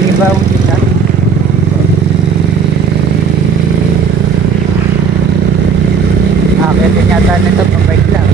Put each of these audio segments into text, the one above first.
Iba ang isa. Kaya yata nito pabike lang.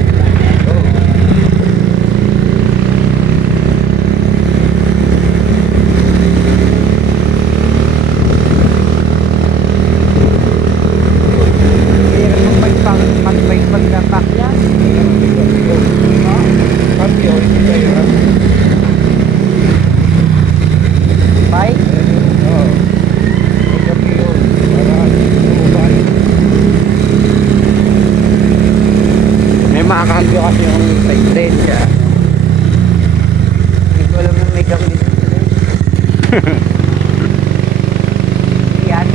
Makakambyo kasi yung side lane siya. Hindi ko alam na may gawin. Yan.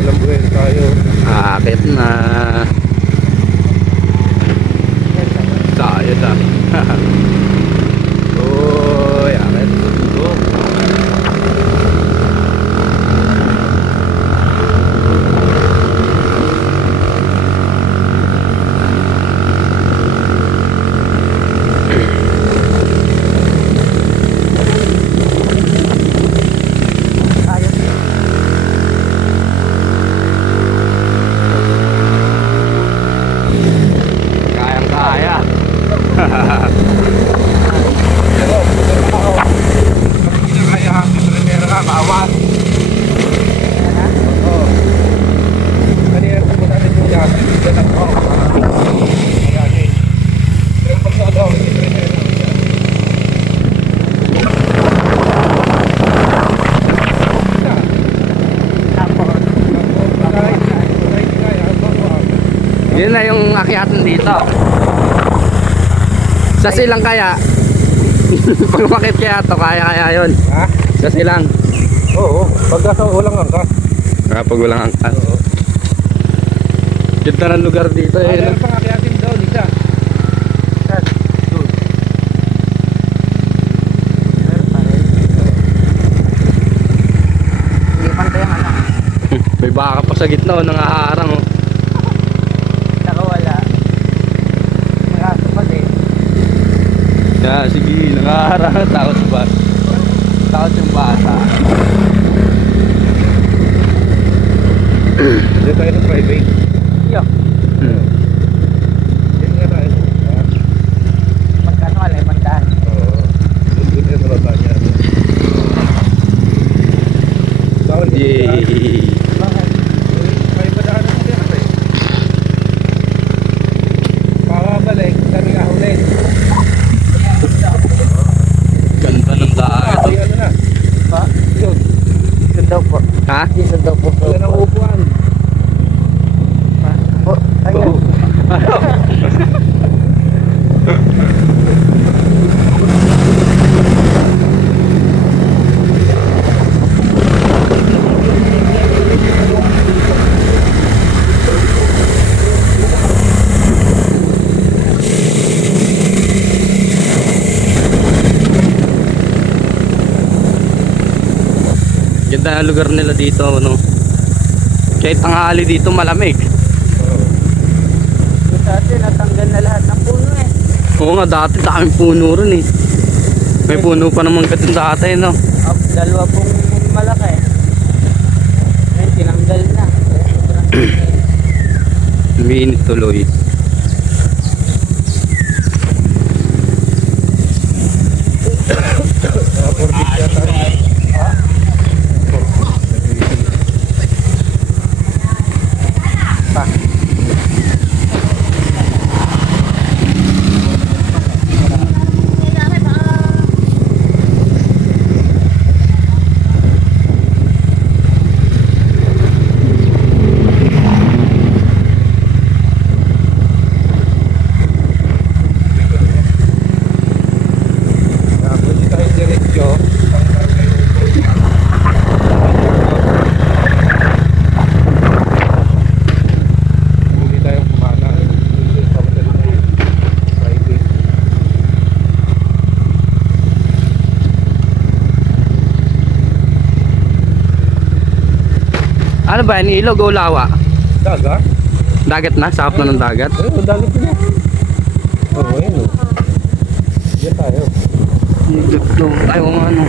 Walang buhay tayo. Akit na. Tayo na. Uy, akit. Yun na yung akyatan dito. Sa silang kaya. Pag makit kaya to, kaya yun. Ha? Sa silang. Oo, pagka walang angkas. Pag walang angkas. Oo. Ganda ng lugar dito eh. Meron pang akyatin daw, isa. Hindi pantay ang anak. May baka pa sa gitna oh, nangaharang oh. Nakawala. Nakaso pa din. Yeah, sige, nangaharang. Takot sa bata. Takot yung bata. Dito tayo ng private. Yo. Yan nga tayo. Magkano alay mandahan? Oo. Doon yung malata niya. Saan dito? Yay! Bakit? May padaanan ko yan kasi. Pawabalik, dami nga ulit. Ganda ng daan Ay, ito. ano na? Ba? Yun. Isang daw po. Ha? Isang daw po. Wala nang upuan. Oh, ayan. Ganda ang lugar nila dito, ano. Kahit tanghali dito malamig. Dati natanggal na lahat ng puno eh. Oo nga, dati daming puno rin eh. May puno pa naman katin dati, no? Dalawa pong malaki. Ngayon tinanggal na. Umiinit tuloy. Ano ba yan? Ilog o lawa? Dagat? Dagat na? Sakop na ng dagat? Oo, dagat na. Oo, ayun o. Diyan tayo. dito. Ay, o nga ano.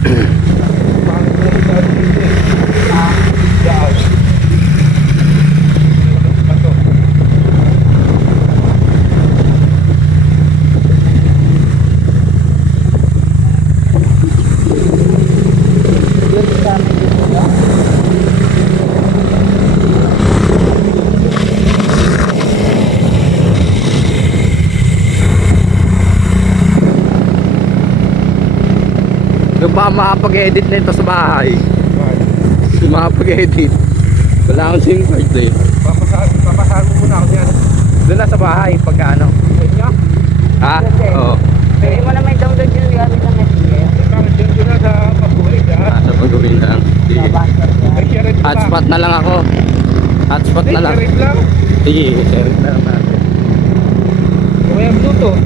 Bakit mo sa dito eh? Daan. Pato. Yun sa amin dito ba? Yung ba makapag-edit nito sa bahay? Makapag-edit. Wala akong SIM card eh. Papasahan mo muna ako yan. Doon na sa bahay, pagka ano. Kanya? Ha? Oo. Pwede mo na may download yung gamit ng messenger. Bakit yun doon na sa pag-uwi ka? Sa pag-uwi lang. Sige. Babasa May yan. share it pa. Hotspot na lang ako. Hotspot na lang. Share it lang. Sige, share it na lang natin. O kaya Bluetooth.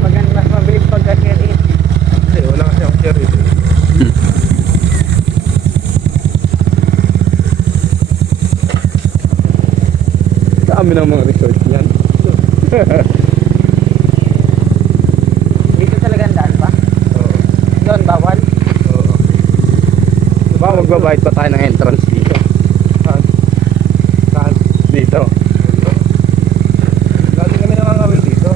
Maganda, mas mabilis pagka-share it. Hindi, wala kasi akong share it. Dami ng mga resort niyan. Dito talaga ang daan pa? Oo. Doon, bawal? Oo. Diba magbabayad pa tayo ng entrance dito? Saan? Saan? Dito. Lagi kami nakakawin dito.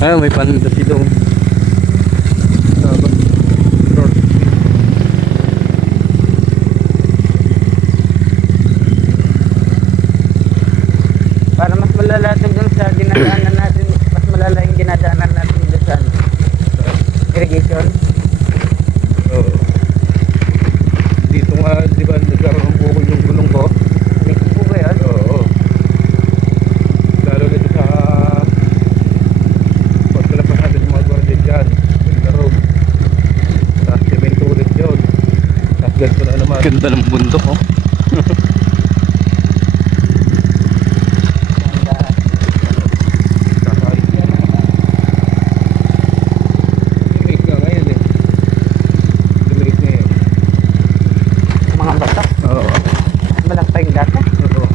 Ay, may paninda silong. Short. Para mas malala ito dun sa dinadaanan natin, mas malala yung dinadaanan natin dun sa ano, irrigation. Oo. Dito nga, di ba, nagkaroon ng bukol yung gulong ko? Dito po ba yun? Oo. Lalo nito sa pagkalapasan natin yung mga gwardiyan dyan. Ganda road. Tapos cemento ulit yun. Tapos ganito na naman. Ganda ng bundok oh. Ganda. Kakait yan. Limig nga ngayon eh. Limig ngayon. Mga batak. Oo. Malak pa yung data. Oo.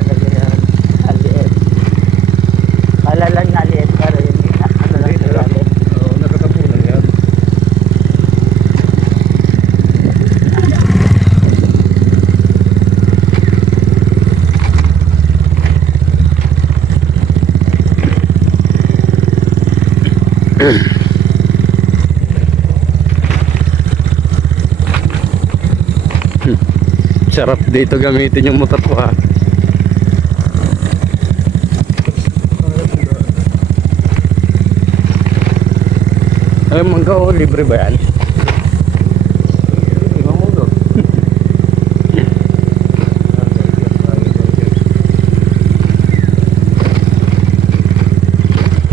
Talaga yan. Aliit. Kala lang na aliit, pero yun, ano lang Hindi, sa aliit. Oo, nakatapunan yan. Sarap dito gamitin yung motor ko ha. Ay, mangga oh, libre ba yan? Ibang mundo.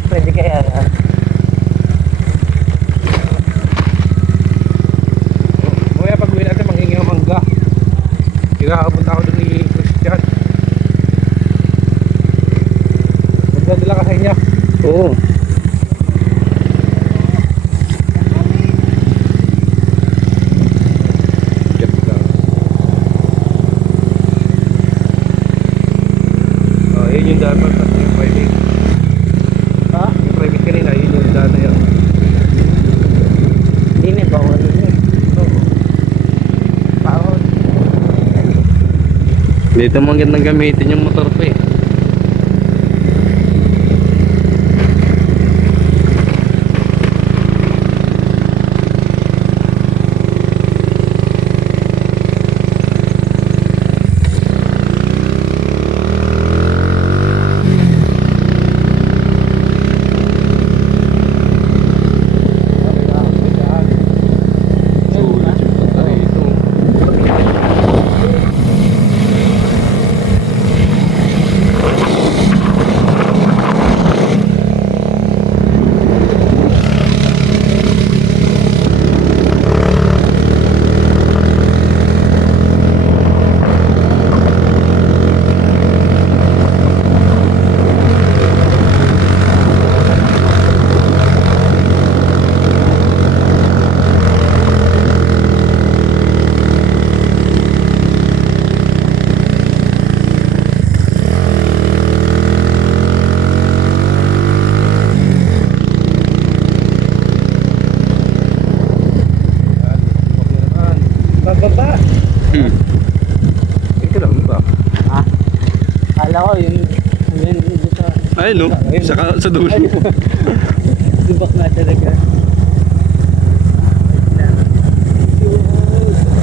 Pwede kaya Mamaya pag uwi natin, manghingi ang mangga. Pinakapunta ako doon ni Christian. Magdadala ka sa inyo. Oo. Ganda. Yun yung daan pa sa yung private. ha? Yung private kanina, yun yung daan na yun. Hindi may bawal yun eh. Bawal. Dito magandang gamitin yung motor ko eh. Sulit yung punta rito. Kala ko yun dito. Ayun no, sa dulo. Subak na talaga.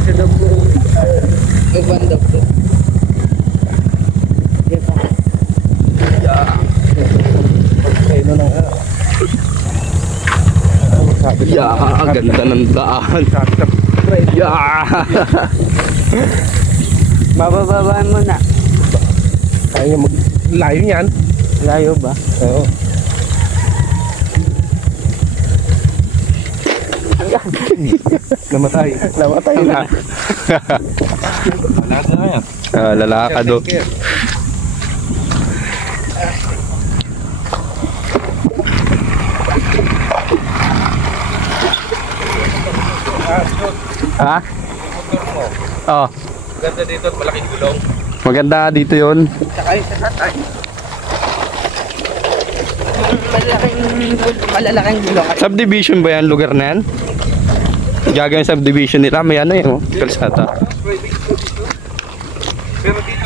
Sa dabo. Ibang dabo. Yeah, ganda ng daan. Yeah. Babababaan mo na. Kaya layo niyan. Layo ba? Oo. Namatay na. Wala na yan. Lalakad do. Ha? Oh, Ganda dito at malaking gulong. maganda dito 'yon. Saka yung sa tatay. Malalaking gulong. Subdivision ba 'yan lugar na 'yan? Gagawin subdivision nila, may ano 'yan, oh, kalsada. Pero dito,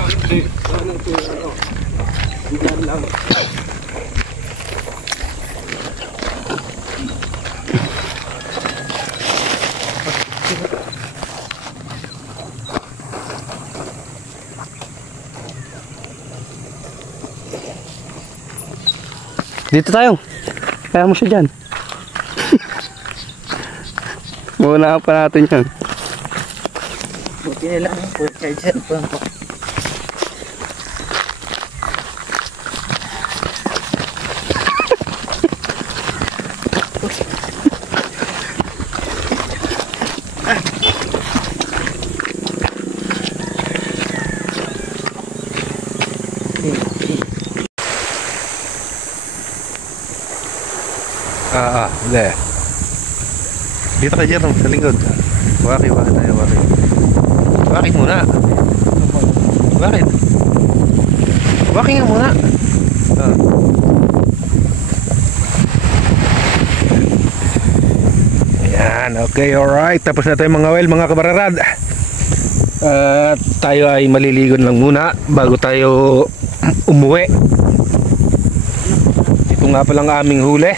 Dito tayo. Kaya mo siya dyan. Muna pa natin yan. Buti nila yung full charge cellphone ko. Hindi. Dito ka dyan, sa lingkod. Waki tayo, waki. Waki muna. Bakit? Waki nga muna. Ayan, okay, alright. Tapos na tayo mga well, mga kabararad. Tayo ay maliligon lang muna bago tayo umuwi. Ito nga palang aming huli.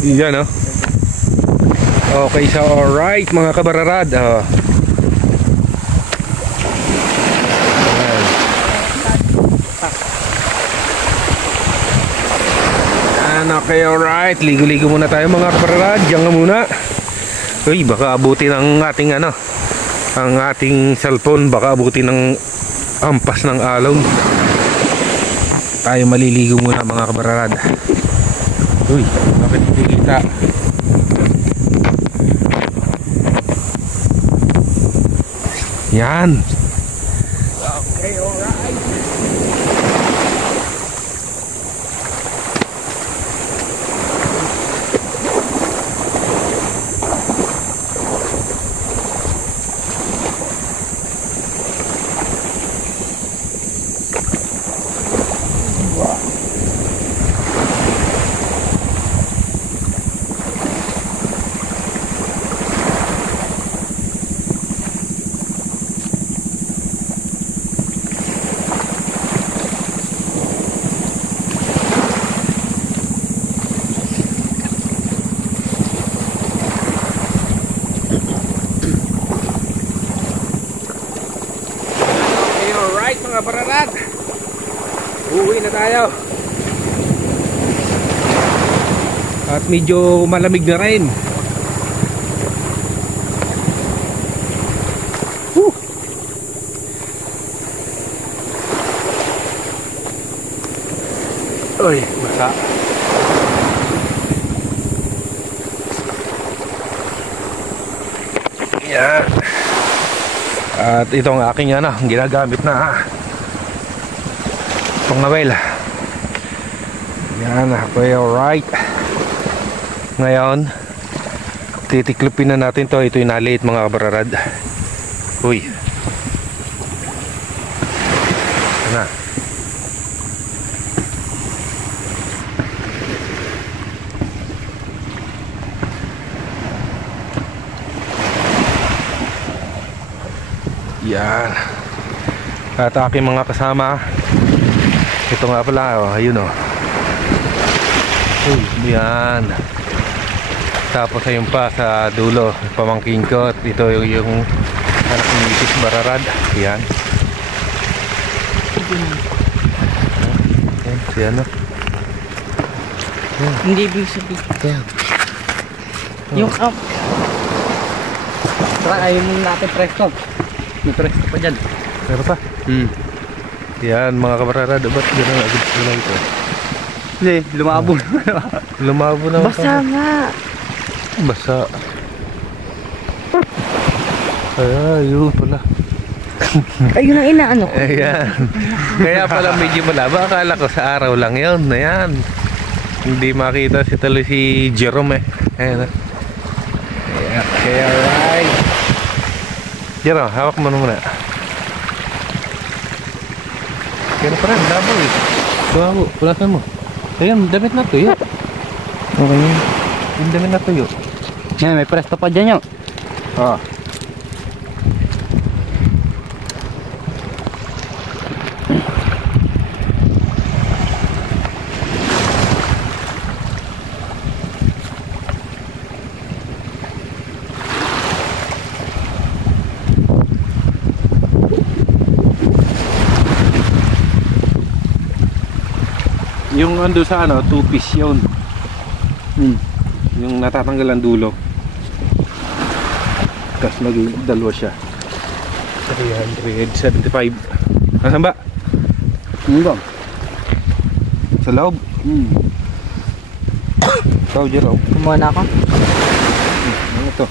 Yan, oh. Okay, so alright mga kabararad. Okay, alright. Ligo-ligo muna tayo mga kabararad. Diyan nga muna. Uy, baka abutin ang ating ang ating cellphone. Baka abutin ng ampas ng alon. Tayo maliligo muna mga kabararad. Uy, bakit hindi kita? Yan. Okay, alright. Mga bararad, uwi na tayo at medyo malamig na rin. Uy, basa. Yan. At itong aking ginagamit na pangawel. Yan, okay, alright. Ngayon titiklopin na natin to. Ito yung naliit mga kabararad. Uy, na. Yan. At aking mga kasama Ito nga pala, oh, ayun oh. Yan. Tapos ayun pa sa dulo, pamangkin ko. Ito yung anak ni Mrs. Bararad. Yan. Yan oh. Hindi ibig sabihin. Yan. Yung tara, ayaw mo natin presto. May presto pa dyan. Meron pa? Yan mga kabararad. Ba't gano'n agad sila ito? Hindi, lumabo. Lumabo na. Basa nga. Basa. Ay, yun pala. Ayun ang inaano ko. Ayan. Kaya pala medyo malaba. Akala ko sa araw lang yun. Ayan. Hindi makita si talo si Jerome eh. Ayan. Kaya right. Jerome, hawak mo muna. Kaya pa rin, labo eh. Labo, pulasan mo. Ayan, damit na tuyo. Okay. Yung damit na tuyo. Yan, may presto pa dyan yun. Ah. Yung ando sa ano, 2-piece yun. Yung natatanggal ang dulo. Tapos maging dalawa siya. 375. Nasaan ba? Ano ba? Sa loob? Ikaw, Jerome. Kumuha na ako. Ano to?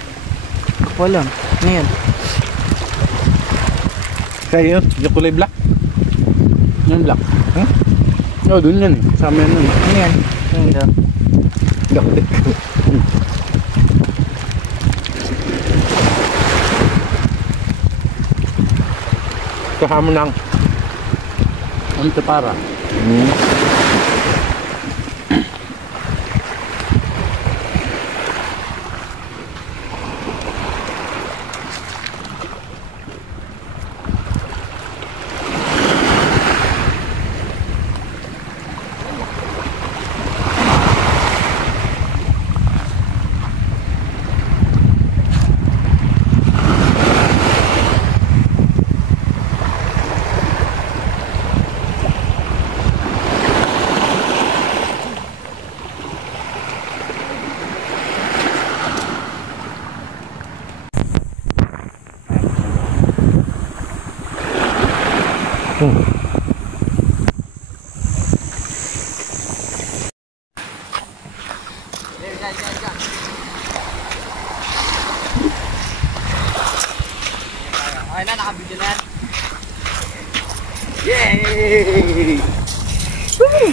Wala. Ngayon. Kaya yun, yung kulay black. Yung black. Oh, dun yan eh. Sama yan nun. Ano yan? Yung daw. Gakde. Kasama lang. Ano ito para? Okay na, nakabidyo na yan. Yay! Woo!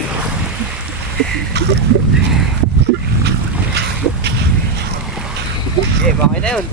Okay, bakit na yun?